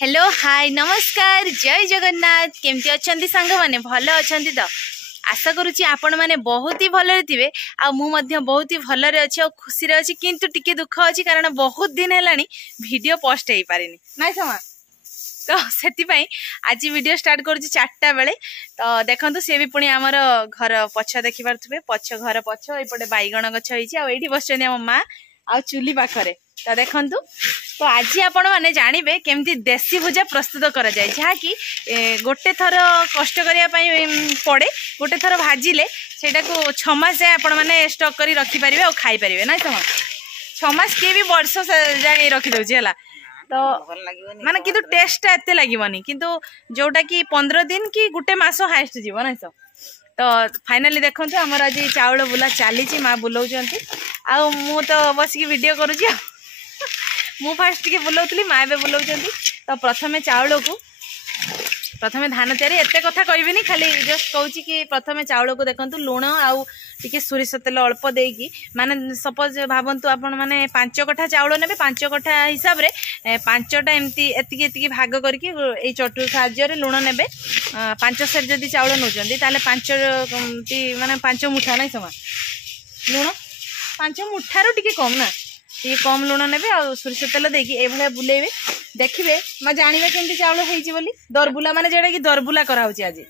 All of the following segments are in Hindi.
हेलो हाय नमस्कार जय जगन्नाथ केमती अच्छंती सांग माने भलो अच्छंती तो आशा करूची आपण माने बहुत ही भलरे थिबे आ मु मध्य बहुत ही भलरे अछि आ खुशी रे अछि किंतु टिके दुख अछि कारण बहुत दिन हेलानी वीडियो पोस्ट हेई पारेनी नाइ समा तो सेति पई आज वीडियो स्टार्ट करूची 4टा बेले तो देखंतु से भी पुणी हमर घर पछ देखि पारथुबे पछ घर पछ एपटे बाईगण गछ होईची आ एठी बसचनी हम मां आ चुली पाखरे तो देखंतु तो आज आपण माने जानिबे केमती देसी भुजा प्रस्तुत करा जाय जहा कि गोटे थर कष्ट करिया पई पड़े गोटे थर भाजिले सेटा को 6 मास जाय आपण माने स्टॉक करी रखि परिबे और खाई परिबे ना सम 6 मास के भी वर्ष जाय रखि दउची हला तो माने किंतु टेस्ट एते लागिवनी किंतु जोटा कि 15 दिन कि गुटे मास हाईएस्ट जीव ना तो फाइनली देखंतु हमर आज चावल बुला चली माँ बुलाऊँ आ मु तो बसिक वीडियो करुची मु फास्ट के बुलाऊली माँ ए बुलाऊँ तो प्रथमे चावल को प्रथमे धान तैयारी एते कथा कहबिनी खाली जस्ट कहूँ कि प्रथमे चावल को देखंतु लुण आउ टिके सोरिष तेल अल्प देकी माने सपोज भावंतु आपण माने 5 कठा चावल नेबे 5 कठा हिसाब रे 5टा एमती एतिकी एतिकी भाग करके ए चटु साहाଯ୍य रे लुण नेबे 5 सेर जदी चावल नउचंदी ताले 5 माने 5 मुठा नै समा लुण 5 मुठारो टिके कम ना टिके कम लुण नेबे आ सोरिष तेल देकी ए भले बुलेबे देखिबे मा जानिबे केमती चावल हेइची बोली दरबुला माने जेडा कि दरबुला करा होची आज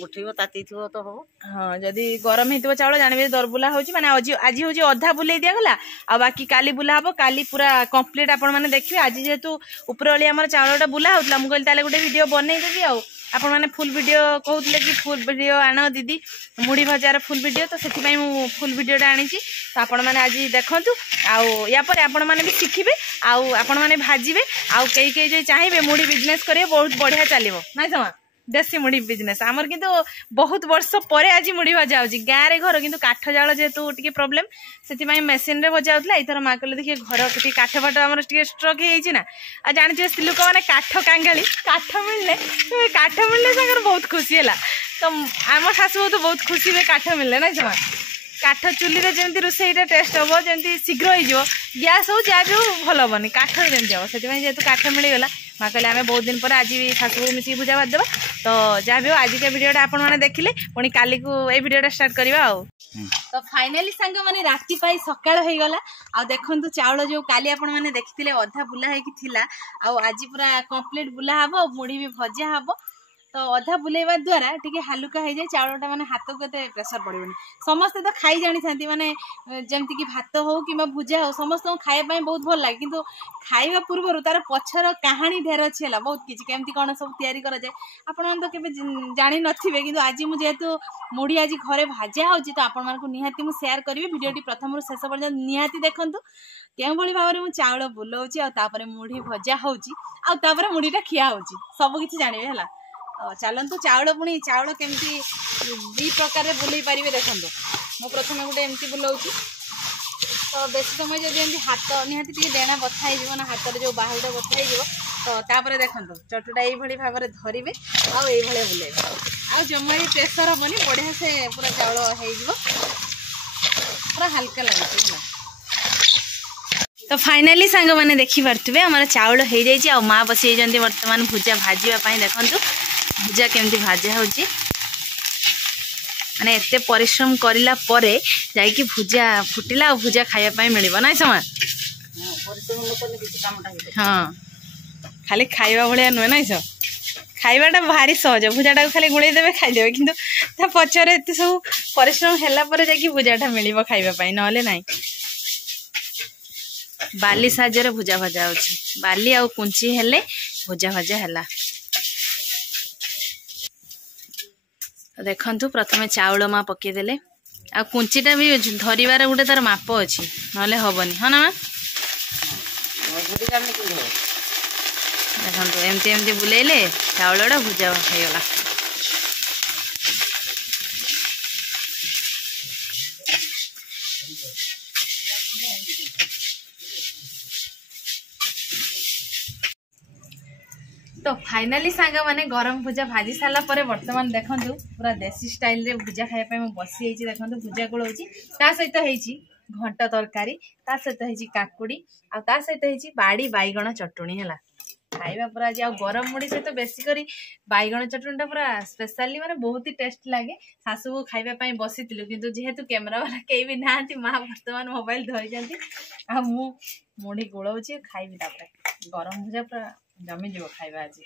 मुठिबो ताती थिबो तो हो हां जदी गरम हेतिबो चावल जानिबे दरबुला होची माने आज होची अधा बुलेई दिया गला आ बाकी काली बुला हबो काली पूरा कंप्लीट आपण माने देखिबे आज जेतु उपरली हमर चावलटा बुला होतला मु कहली ताले गुटे वीडियो बनै देबी आ आपण माने फुल वीडियो कहउतले कि फुल वीडियो आनो दीदी मुड़ी भजार फुल वीडियो तो सेति पई मु फुल वीडियोटा आनिची तो आपण माने आज देखंतु आउ या पर आपण माने भी सिखिबे आउ आपण माने भाजिबे आउ कई जे चाहिबे मुड़ी बिजनेस करे बहुत बढ़िया चलिबो नाइ समा देसी मुड़ी बिजनेस आमर किंतु बहुत वर्ष परे आज मुड़ी भजा होची गाँ रे घर किंतु काठ जाल जेतु टिके प्रॉब्लम सेति पई मशीन रे भजा होतला इथर मां कहले देखि घर कति काठ फाट हमर टिके स्ट्रक हेइची ना आ जानि जे सिलुक माने काठ कांगाली काठ मिलले संगर बहुत खुशी हैला तो आम सासु तो बहुत खुशी में काठ मिलले ना समा काठ चुली रे जेमती रोसईटा टेस्ट हबो जेमती शीघ्र होई जो गैस हो जा भी भल हबनी काठ जेमती हबो सेति पई जेतु काठ मिली गला माँ कहले आमे बहुत दिन पर आज भी सासु मिसी भुजा भात देबा तो जा भी आज के वीडियोटा आपण माने देखिले पुणी काली को ए वीडियोटा स्टार्ट करबा आ तो फाइनली संग माने राती पाई सकाळ होई गला आ देखंतु चावल जो काली आपण माने देखिथिले अधा बुला हे कि थिला आ आज पूरा कंप्लीट बुला हबो मुड़ी भी भजा हबो तो अधा बुलेवा द्वारा टिके हालुका हो जाए चावलटा माने हाथ को एते प्रेशर पड़िबनी समस्त तो खाई जानी थांती माने जेमति कि भात हो किबा भुजा हो समस्त खाଇବା ପାଇଁ बहुत भल लागे किंतु खाଇବା पूर्व तार पछर कहानी ढेर अछि हला बहुत किछि केमति कोन सब तयारी करा जाए आपण मन तो केबे जानि नथिबे किंतु आज मु जेतु मुड़ी आज घरे भाजा होची तो आपण मन को निहाती मु शेयर करबी वीडियोटी प्रथम रु शेष पर्यंत निहाती देखंतु केउ भली भाबरे मु चावल बुलाउची आ तापरे मुड़ी भजा होची आ तापरे मुड़ीटा खिया होची सब किछि जानिबे हला चलतु चावल पुणी चावल केमती दी प्रकार बुले पारे देखो मु प्रथम गोटे एमती बुलाऊँ तो बेसी समय जब एमती हाथ निहाती टी डेणा बथा हो ना हाथ जो बाहुटा बथा हो तो तापर देखो चटुटा ये भाव में धरवे आउ बुले आ जमा भी प्रेसर हेनी बढ़िया से पूरा चावल हो पूरा हल्का लगे तो फाइनली सांग मैंने देखी पारे आम चावल हो जाए माँ बसी बर्तमान भुजा भाजवाई देखु भुजा केमती भाजा होची माने एते परिश्रम करिला परे जाई कि भुजा फुटिला और भुजा खाया पाई मिलिबो ना समा परिश्रम लोकने किछि कामटा हेले हां खाली खाइबा भलिया नुए ना सो खाइबाटा भारी सहज भुजाटा खाली गुळै देबे खाइ देबे किंतु ता पछरे एते सब परिश्रम हैला परे जाई कि भुजाटा मिलिबो खाइबा पाई नहले नाही बाली साजरे भुजा भजा होची बाली आ कुंची हेले भुजा भजा हैला देखंतु प्रथमे चावल माँ पकेदेले आ कुंचीटा भी धरिबार गोटे तार माप अच्छी नले हबनी हाँ ना देखंतु एमती एमती बुलेले चावलटा भुजा हो गला तो फाइनली सांग माने गरम भुजा भाजी सारा पर वर्तमान देखंतु पूरा देसी स्टाइल रे भुजा खाया पे मैं बसी हेची देखंतु भुजा गोल होची ता सहित हेची घंटा तरकारी ता सहित हेची काकुड़ी आ ता सहित हेची बाड़ी बाईगण चटणी हैला खाइबा पूरा आज गरम मुड़ी सहित बेसी करी बैगण चटुनीटा पूरा स्पेशली माने बहुत ही टेस्ट लगे सासू को खाइबा पई बसितिलु किंतु जेहेतु कैमरा वाला केही भी नांती माँ वर्तमान मोबाइल धरि जंती आ मु मुड़ी गोळौची खाइबी तापरे गरम भुजा पूरा जमी जीव खाइबा आज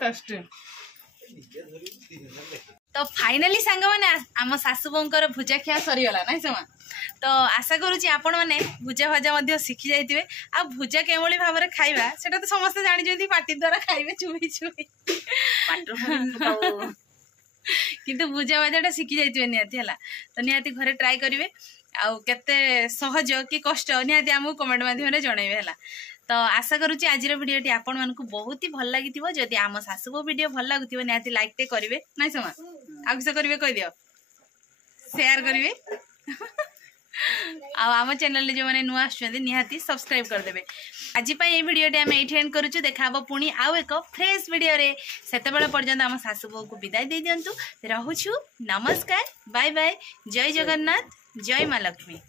टेस्टी तो फाइनाली सांग मैंने आम सासू बोंकर भुजा खिया सरीगला ना समा तो आशा करुँच आपण मैंने भुजा भाजा शिखी जाइए आ भुजा केवली भाव में खाइबा सेटा तो समस्ते जानी पाटी द्वारा खाइबे चुबी चुबी किंतु भुजा भाजाटा शिखी जाइए निहाती है तो निहाती घरे ट्राई करेंगे आउ केते सहज कि कष्ट निहाती आमको कमेंट माध्यम जनइबे है तो आशा करुँच आज भिडियोटी आपण मानक बहुत ही भल लगी जदि आम सासू को वीडियो भल लगुव निहाती लाइक टे करेंगे ना समा आ किस करेंगे कह दियो शेयर करेंगे आम चैनल जो मैंने नुआ निहाती सब्सक्राइब करदे आज ये वीडियोटी आम ये एंड करुँ देखा पुणी आउ एक फ्रेश वीडियो से पर्यंत आम सासू बो को विदाई दे दिंतु रोचु नमस्कार बाय बाय जय जगन्नाथ जय माँ लक्ष्मी।